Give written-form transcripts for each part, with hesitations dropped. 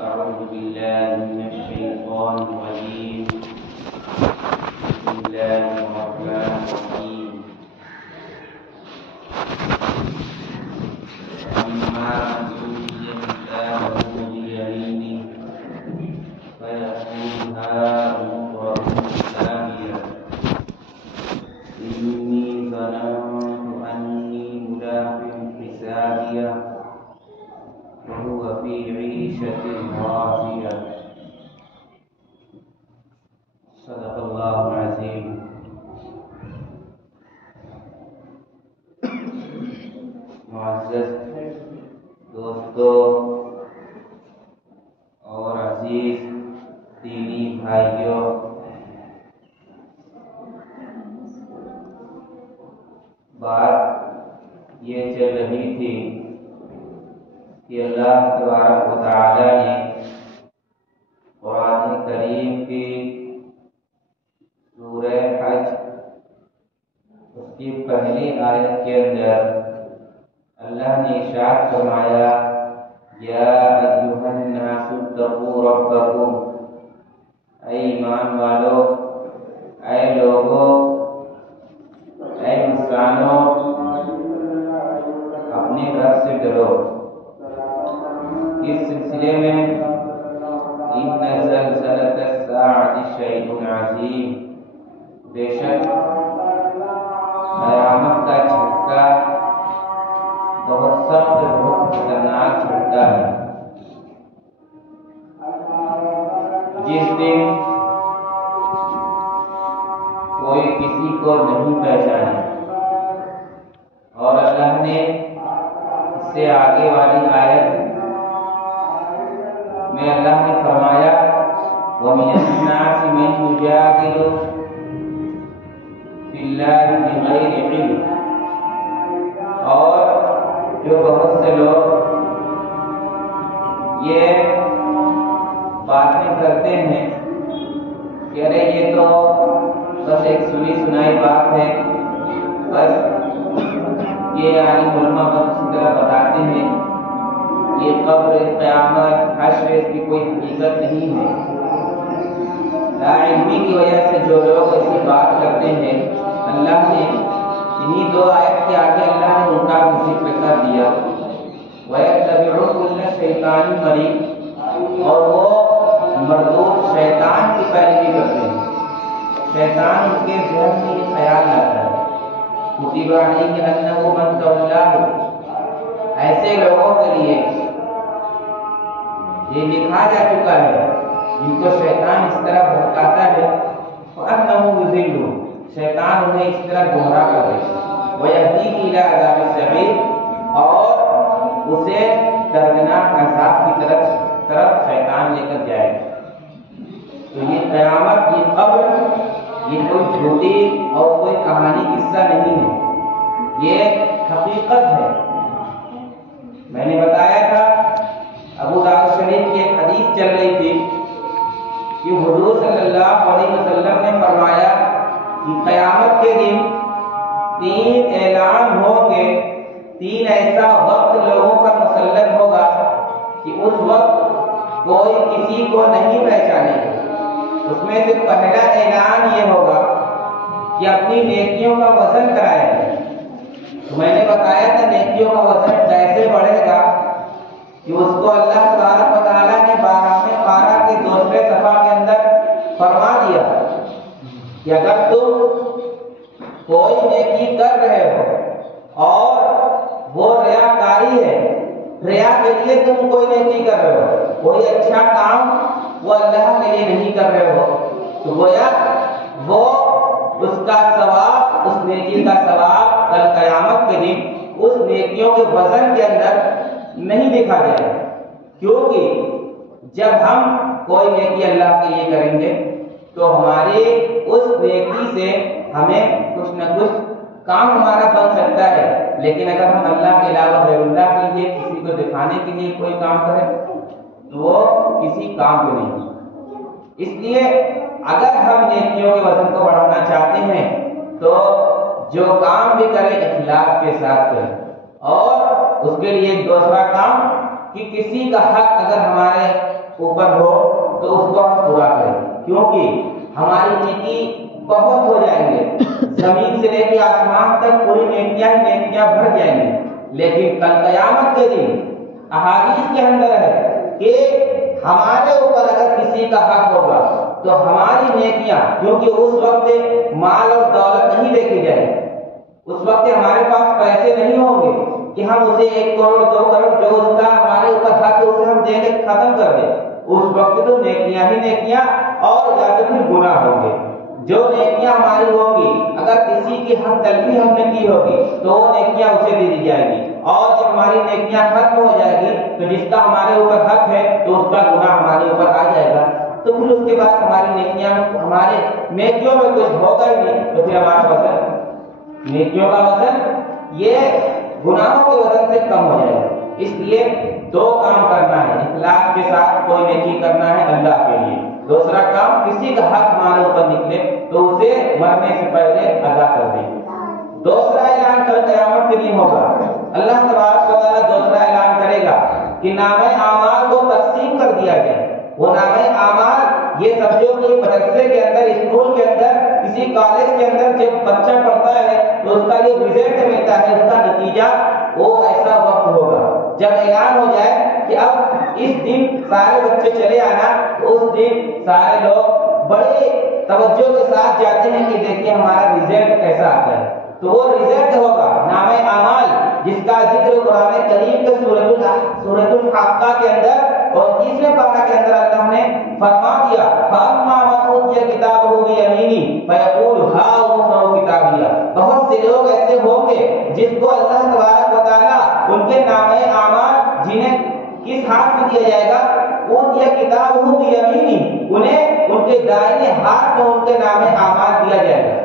أعوذ بالله من الشيطان الرجيم. بسم الله الرحمن الرحيم. أما من أوتي كتابه بيمينه فيقول هاؤم اقرءوا كتابيه إني ظننت أني ملاق حسابيه وهو في عيشة راضية. صدق الله العظيم. معزز دوستوں اور عزیز دینی بھائیوں، بات یہ چل رہی تھی کہ اللہ تبارک و تعالی نے قرآن کریم کی سورہ حج اس کی پہلی آیت کے اندر اللہ نے ارشاد فرمایا یا ایھا الناس اتقوا ربکم، اے ایمان والو، اے لوگو، اے انسانوں، اپنے رب سے ڈرو۔ اس سلسلے میں ان زلزلۃ الساعۃ شیء عظیم، بے شک قیامت کا جھٹکا بہت سخت، بہت خطرناک جھٹکا ہے۔ جس دن کوئی کسی کو نہیں پہچانے، اور اللہ نے اس سے آگے والی آیت میں اللہ نے فرمایا وَمِنَ النَّاسِ مَن يُجَادِلُ فِي اللَّهِ بِغَيْرِ عِلْمٍ، اور جو بہت سے لوگ یہ باتیں کرتے ہیں کہ ارے یہ تو بس ایک سنی سنائی بات ہے، بس یہ عالم علماء بس اسی طرح بتاتے ہیں، یہ قبر، قیامت، حشر اس کی کوئی حقیقت نہیں ہے۔ لا علمی کی وجہ سے جو لوگ ایسی بات کرتے ہیں، اللہ نے انہی دو آیت کے آگے اللہ نے ان کا بھی ذکر کر دیا وَيَتَّبِعُونَ كُلَّ شَيْطَانٍ مَرِيدٍ، اور وہ مردود شیطان کی پیروی کرتے ہیں۔ شیطان ان کے ذہن میں یہ خیال لاتا ہے کتب علیہ انہ من تولاہ، ایسے لوگوں کے لیے یہ لکھا جا چکا ہے جن کو شیطان اس طرح بھٹکاتا ہے فَأَنَّهُ يُضِلُّ، شیطان انہیں اس طرح گمراہ کر دے وَيَهْدِيهِ إِلَىٰ عَذَابِ السَّعِيرِ، اور اسے دردناک عذاب کی طرف شیطان لے کر جائے گا۔ تو یہ قیامت، یہ قبر، یہ کوئی جھوٹی اور کوئی کہانی قصہ نہیں ہے، یہ حقیقت ہے۔ میں نے بتایا تھا ابو داؤد شریف کی ایک حدیث چل رہی تھی کہ حضور صلی اللہ علیہ وسلم نے فرمایا کہ قیامت کے دن 3 اعلان ہوں گے، 3 ایسا وقت لوگوں پر مسلط ہوگا کہ اس وقت کوئی کسی کو نہیں پہچانے گا۔ اس میں سے پہلا اعلان یہ ہوگا کہ اپنی نیکیوں کا وزن کرائے گا۔ تو میں نے بتایا تھا نیکیوں کا وزن کیسے بڑھے گا کہ اس کو اللہ تبارک و تعالیٰ نے 12ویں پارہ کے 2 صفحہ کے اندر فرما دیا کہ اگر تم کوئی نیکی کر رہے ہو اور وہ ریاکاری ہے، ریا کے لیے تم کوئی نیکی کر رہے ہو، کوئی اچھا کام وہ اللہ کے لیے نہیں کر رہے ہو، تو گویا وہ اس کا ثواب، اس نیکی کا ثواب کل قیامت کے دن اس نیکیوں کے وزن کے اندر نہیں دیکھا جائے، کیونکہ جب ہم کوئی نیکی اللہ کے لیے کریں گے تو ہماری اس نیکی سے ہمیں کچھ نہ کچھ کام ہمارا بن سکتا ہے، لیکن اگر ہم اللہ کے علاوہ غیر اللہ کے لیے کسی کو دکھانے کے لیے کوئی کام کریں تو وہ کسی کام کو نہیں۔ اس لیے اگر ہم نیکیوں کے وزن کو بڑھانا چاہتے ہیں تو جو کام بھی کرے اخلاص کے ساتھ کرے، اور اس کے لیے دوسرا کام کہ کسی کا حق اگر ہمارے اوپر ہو تو اس کو ہم پورا کریں، کیونکہ ہماری نیکی بہت ہو جائیں گے، زمین سے لے کے آسمان تک پوری نیکیاں ہی نیکیاں بھر جائیں گے، لیکن کل قیامت کے دن احادیث کے اندر ہے کہ ہمارے اوپر اگر کسی کا حق ہوگا تو ہماری نیکیاں، کیونکہ اس وقت مال اور دولت نہیں دیکھی جائے، اس وقت ہمارے پاس پیسے نہیں ہوں گے کہ ہم اسے 1 کروڑ 2 کروڑ جو اس کا ہمارے اوپر حق ہے اسے ہم دے کے ختم کر دیں، اس وقت تو نیکیاں ہی نیکیاں اور یا تو پھر گناہ ہوں گے۔ جو نیکیاں ہماری ہوں گی، اگر کسی کی حق تلفی ہم نے کی ہوگی تو وہ نیکیاں اسے دے دی جائے گی، اور جب ہماری نیکیاں ختم ہو جائے گی تو جس کا ہمارے اوپر حق ہے تو اس کا گناہ ہمارے اوپر آ جائے گا، تو پھر اس کے بعد ہماری نیکیاں ہمارے نیکیوں میں کچھ ہوگا ہی نہیں، تو پھر ہمارا وزن، نیکیوں کا وزن یہ گناہوں کے وزن سے کم ہو جائے گا۔ اس لیے 2 کام کرنا ہے، اخلاص کے ساتھ کوئی نیکی کرنا ہے اللہ کے لیے، دوسرا کام کسی کا حق ہمارے اوپر نکلے تو اسے مرنے سے پہلے ادا کر دیں۔ دوسرا اعلان کل قیامت کے دن ہوگا، اللہ تبارک و تعالیٰ دوسرا اعلان کرے گا کہ نامہ اعمال کو تقسیم کر دیا جائے۔ وہ نامہ اعمال یہ سمجھو کہ مدرسے کے اندر، اسکول کے اندر، کسی کالج کے اندر جب بچہ پڑھتا ہے تو اس کا جو رزلٹ ملتا ہے، اس کا نتیجہ، وہ ایسا وقت ہوگا جب اعلان ہو جائے کہ اب اس دن سارے بچے چلے آنا، تو اس دن سارے لوگ بڑے توجہ کے ساتھ جاتے ہیں کہ دیکھیں ہمارا رزلٹ کیسا آتا ہے، تو وہ رزلٹ ہوگا نامہ اعمال، جس کا ذکر قرآن کریم کے سورۃ الحاقہ کے اندر اور 30ویں پارہ کے اندر اللہ نے فرما دیا، فَأَمَّا مَنْ أُوتِيَ كِتَابَهُ بِيَمِينِهِ فَيَقُولُ هَاؤُمُ اقْرَءُوا كِتَابِيَهْ۔ بہت سے لوگ ایسے ہوں گے جس کو اللہ تبارک و تعالیٰ ان کے نامہ اعمال جنہیں کس ہاتھ میں دیا جائے گا، أُوتِيَ كِتَابَهُ بِيَمِينِهِ، انہیں ان کے دائیں ہاتھ میں ان کے نامہ اعمال دیا جائے گا۔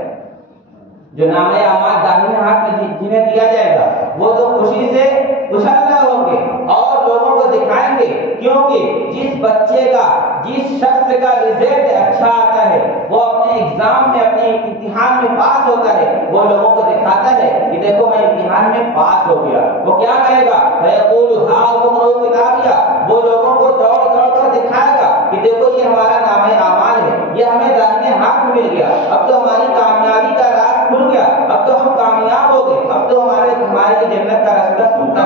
جو نامہ اعمال دائیں ہاتھ میں جنہیں دیا جائے گا وہ تو خوشی سے اچھلنا ہوں گے اور لوگوں کو دکھائیں گے، کیونکہ جس بچے کا، جس شخص کا رزلٹ اچھا آتا ہے، وہ اپنے ایگزام میں، اپنے امتحان میں پاس ہوتا ہے، وہ لوگوں کو دکھاتا ہے کہ دیکھو میں امتحان میں پاس ہو گیا، وہ کیا کہے گا، فَيَقُولُ هَاؤْمُ اقْرَءُوا كِتَابِيَهْ، وہ لوگوں کو دوڑ دوڑ کر دکھائے گا کہ دیکھو یہ ہمارا نامہ اعمال ہے، یہ ہمیں داہنے ہاتھ میں مل گیا، اب تو ہماری کامیابی کا راز کھل گیا، اب تو ہم کامیاب ہو گئے، اب تو ہمارے جنت کا راستہ کھلتا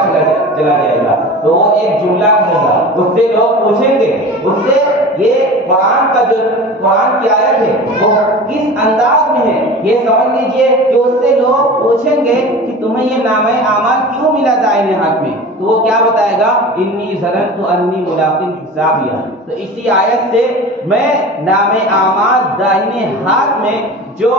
چلا جائے گا۔ تو وہ ایک جملہ کہے گا، اس سے لوگ پوچھیں گے، اس سے یہ قرآن کا جو قرآن کی آیت ہے وہ کس انداز میں ہے، یہ سمجھ لیجئے کہ اس سے لوگ پوچھیں گے کہ تمہیں یہ نامہ اعمال کیوں ملا دائیں ہاتھ میں، تو وہ کیا بتائے گا، انی ظننت انی ملاق حسابیہ۔ تو اسی آیت سے میں نامہ اعمال دائیں ہاتھ میں جو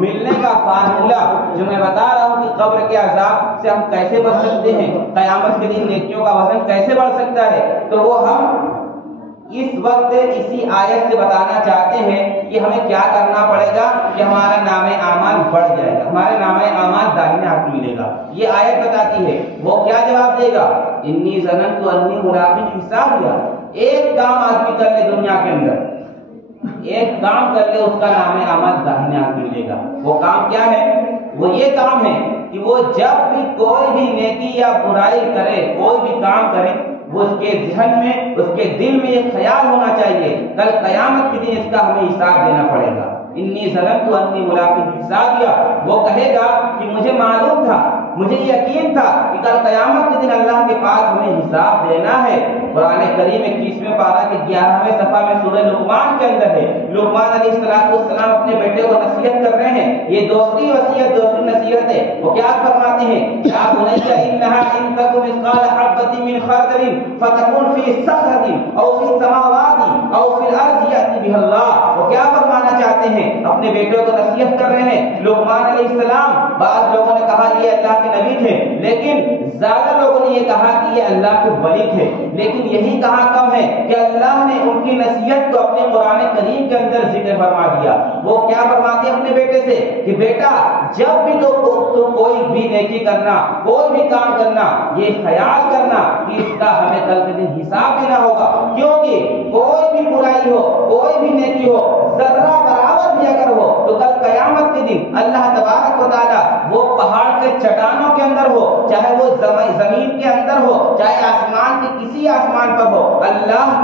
ملنے کا فارمولہ جو میں بتا رہا ہوں کہ قبر کے عذاب سے ہم کیسے بچ سکتے ہیں، قیامت کے دن نیکیوں کا وزن کیسے بڑھ سکتا ہے، تو وہ ہم اس وقت اسی آیت سے بتانا چاہتے ہیں کہ ہمیں کیا کرنا پڑے گا کہ ہمارا نامہ اعمال بڑھ جائے گا، ہمارے نامہ اعمال دائیں ہاتھ ملے گا۔ یہ آیت بتاتی ہے، وہ کیا جواب دے گا، انی ظننت انی ملاق حسابیہ۔ ایک کام آدمی کر لے دنیا کے اندر، ایک کام کر لے، اس کا نامہ اعمال داہنے ہاتھ ملے گا۔ وہ کام کیا ہے، وہ یہ کام ہے کہ وہ جب بھی کوئی بھی نیکی یا برائی کرے، کوئی بھی کام کرے، وہ اس کے ذہن میں، اس کے دل میں یہ خیال ہونا چاہیے کل قیامت کے دن اس کا ہمیں حساب دینا پڑے گا۔ انی ظننت انی ملاق حسابیہ، وہ کہے گا کہ مجھے معلوم تھا، مجھے یقین تھا کہ کل قیامت کے دن اللہ کے پاس ہمیں حساب دینا ہے۔ قرآن کریم 21ویں پارہ کے 11ویں صفحہ میں سورہ لقمان کے اندر ہے، لقمان علیہ السلام اپنے بیٹے کو نصیحت کر رہے ہیں، یہ دوسری وصیت، دوسری نصیحت ہے۔ وہ کیا فرماتے ہیں، یا بنی انها ان تک مثقال حبۃ من خردل فتكن في صخرة او في السماوات او في الارض یأتی بها اللہ۔ وہ کیا فرمانا چاہتے ہیں، اپنے بیٹوں کو نصیحت کر رہے ہیں لقمان علیہ السلام۔ بعض لوگوں نے کہا یہ اللہ کے نبی تھے، لیکن زیادہ لوگوں نے یہ کہا کہ یہ اللہ کے ولی تھے، لیکن یہی کہا کم ہے کہ اللہ نے ان کی نصیحت کو اپنے قرآن کریم کے اندر ذکر فرما دیا۔ وہ کیا فرماتے ہیں اپنے بیٹے سے کہ بیٹا جب بھی تو کوئی بھی نیکی کرنا، کوئی بھی کام کرنا، یہ خیال کرنا کہ اس کا ہمیں کل کے دن حساب دینا ہوگا، کیونکہ کوئی بھی برائی ہو، کوئی بھی نیکی ہو، ذرہ برابر بھی اگر ہو تو کل قیامت کے دن اللہ تبارک و تعالیٰ وہ پہاڑ کے چٹانوں کے اندر ہو، چاہے وہ زمین کے اندر ہو، چاہے آسمان کے کسی آسمان پر ہو، اللہ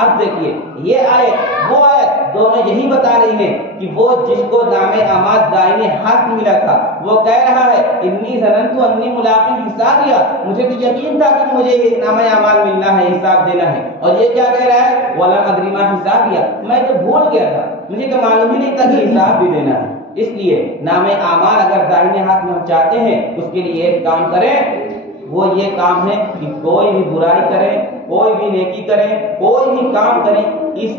اب دیکھیے یہ آیت وہ آیت دونوں یہی بتا رہی ہیں کہ وہ جس کو نام اعمال دائیں ہاتھ ملا تھا وہ کہہ رہا ہے انی ظننت انی ملاق حسابیا، مجھے تو یقین تھا کہ مجھے یہ نام اعمال ملنا ہے، حساب دینا ہے، اور یہ کیا کہہ رہا ہے ولم ادری ما حسابیا، میں تو بھول گیا تھا، مجھے تو معلوم ہی نہیں تھا کہ حساب بھی دینا ہے۔ اس لیے نام اعمال اگر دائیں ہاتھ میں ہم چاہتے ہیں اس کے لیے ایک کام کریں، وہ یہ کام ہے کہ کوئی بھی برائی کریں، کوئی بھی نیکی کریں، کوئی بھی کام کریں،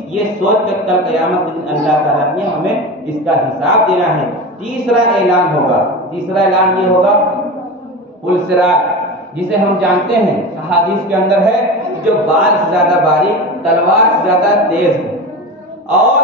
یہ سوچ کر کل قیامت کے دن اللہ تعالیٰ نے ہمیں اس کا حساب دینا ہے۔ تیسرا اعلان ہوگا، تیسرا اعلان یہ ہوگا پل صراط، جسے ہم جانتے ہیں احادیث کے اندر ہے جو بال سے زیادہ باریک، تلوار سے زیادہ تیز ہے، اور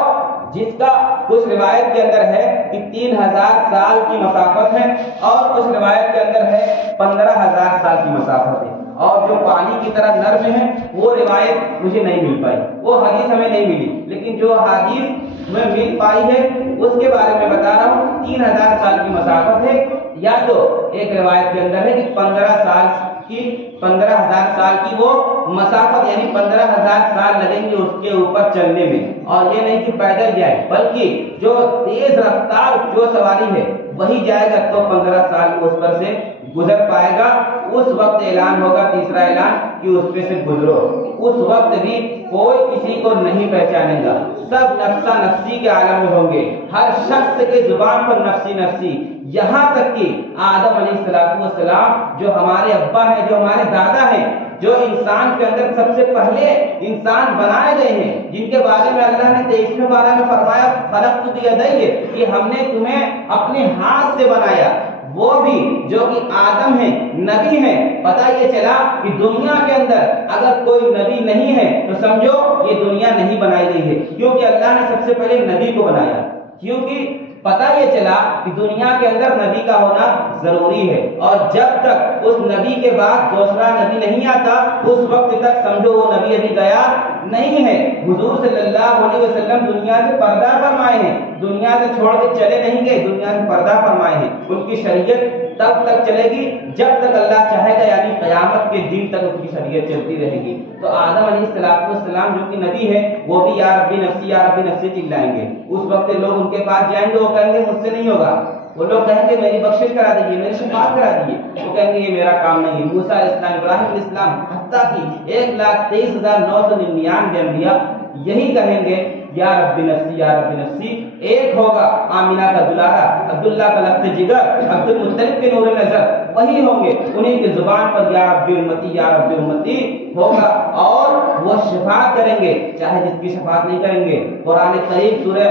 جس کا کچھ روایت کے اندر ہے کہ 3000 سال کی مسافت ہے، اور کچھ روایت کے اندر ہے 15000 سال کی مسافت ہے، اور جو پانی کی طرح نرم ہے وہ روایت مجھے نہیں مل پائی، وہ حدیث ہمیں نہیں ملی، لیکن جو حدیث میں مل پائی ہے اس کے بارے میں بتا رہا ہوں۔ 3000 سال کی مسافت ہے، یا تو ایک روایت کے اندر ہے کہ 15,000 سال کی وہ مسافت، یعنی 15,000 سال لگیں گے اس کے اوپر چلنے میں، اور یہ نہیں کہ پیدل جائے بلکہ جو تیز رفتار جو سواری ہے وہی جائے گا تو 15 سال اس پر سے گزر پائے گا۔ اس وقت اعلان ہوگا، تیسرا اعلان، کہ اس پہ سے گزرو۔ اس وقت بھی کوئی کسی کو نہیں پہچانے گا، سب نفسا نفسی کے عالم میں ہوں گے، ہر شخص کے زبان پر نفسی نفسی، یہاں تک کہ آدم علیہ السلام جو ہمارے ابا ہیں، جو ہمارے دادا ہیں، جو انسان کے اندر سب سے پہلے انسان بنائے گئے ہیں، جن کے بارے میں اللہ نے 23ویں پارہ میں فرمایا خلقت بیدی، کہ ہم نے تمہیں اپنے ہاتھ سے بنایا، وہ بھی جو کہ آدم ہیں، نبی ہیں۔ پتہ یہ چلا کہ دنیا کے اندر اگر کوئی نبی نہیں ہے تو سمجھو یہ دنیا نہیں بنائی گئی ہے، کیونکہ اللہ نے سب سے پہلے نبی کو بنایا، کیونکہ پتہ یہ چلا کہ دنیا کے اندر نبی کا ہونا ضروری ہے، اور جب تک اس نبی کے بعد دوسرا نبی نہیں آتا اس وقت تک سمجھو وہ نبی ابھی گیا نہیں ہے۔ حضور صلی اللہ علیہ وسلم دنیا سے پردہ فرمائے ہیں، دنیا سے چھوڑ کے چلے نہیں گئے، دنیا سے پردہ فرمائے ہیں، ان کی شریعت تب تک چلے گی جب تک اللہ چاہے گا، یعنی قیامت کے دن تک ان کی شریعت چلتی رہے گی۔ تو آدم علیہ السلام جو کہ نبی ہے وہ بھی یا ربی نفسی یا ربی نفسی چلائیں گے۔ اس وقت لوگ ان کے پاس جائیں گے، وہ کہیں گے مجھ سے نہیں ہوگا، وہ لوگ کہیں گے میری بخشش کرا دیجیے، میری شفاعت کرا دیجیے، وہ کہیں گے یہ میرا کام نہیں ہے۔ موسیٰ علیہ السلام، ابراہیم علیہ السلام، حتیٰ کہ 1,23,999 انبیاء یہی کہیں گے یا رب نفسی یا رب نفسی۔ ایک ہوگا آمینہ کا دلارا، عبداللہ کا لخت جگر، عبد المطلب کے نور نظر، وہی ہوں گے، انہیں کی زبان پر یا رب امتی یا رب امتی ہوگا، اور وہ شفاعت کریں گے چاہے جس کی شفاعت نہیں کریں گے۔ قرآن کریم سورہ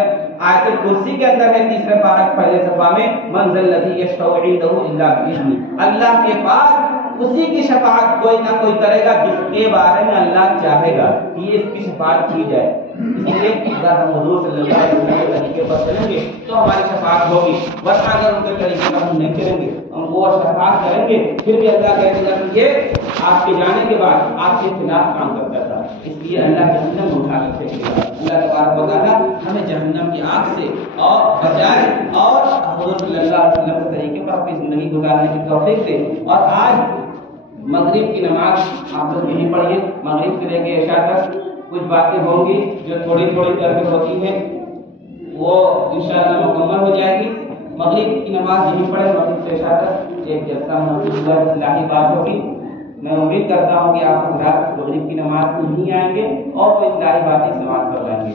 آیت الکرسی کے اندر ہے 3 پارہ پہلے صفحہ میں، من ذا الذی یشفع عنده الا باذنہ، اللہ کے پاس اسی کی شفاعت کوئی نہ کوئی کرے گا جس کے بارے میں اللہ چاہے گا کہ یہ اس کی شفاعت کی جائے۔ اس لیے اگر ہم حضور صلی اللہ علیہ وسلم کے طریقے پر چلیں گے تو ہماری شفاعت ہوگی، ورنہ اگر ان کے طریقے پر ہم نہیں چلیں گے، ہم وہ شفاعت کریں گے، پھر بھی اللہ کہے گا کہ یہ آپ کے جانے کے بعد آپ کے خلاف کام کرتا تھا، اس لیے اللہ جہنم میں اٹھا کر پھینکے گا۔ اللہ تبارک و تعالیٰ ہمیں جہنم کی آگ سے اور بچائے، اور حضور صلی اللہ علیہ وسلم کے طریقے پر اپنی زندگی گزارنے کی توفیق دے۔ اور آج مغرب کی نماز آپ لوگ یہیں پڑھیے، مغرب سے لے کے عشاء تک کچھ باتیں ہوں گی جو تھوڑی تھوڑی کر کے ہوتی ہیں، وہ انشاءاللہ مکمل ہو جائے گی۔ مغرب کی نماز یہیں پڑھیں، مغرب سے عشاء تک ایک جلسہ اصلاحی بات ہوگی۔ میں امید کرتا ہوں کہ آپ حضرات مغرب کی نماز میں نہیں آئیں گے اور وہ اصلاحی باتیں سماعت کر لیں گے۔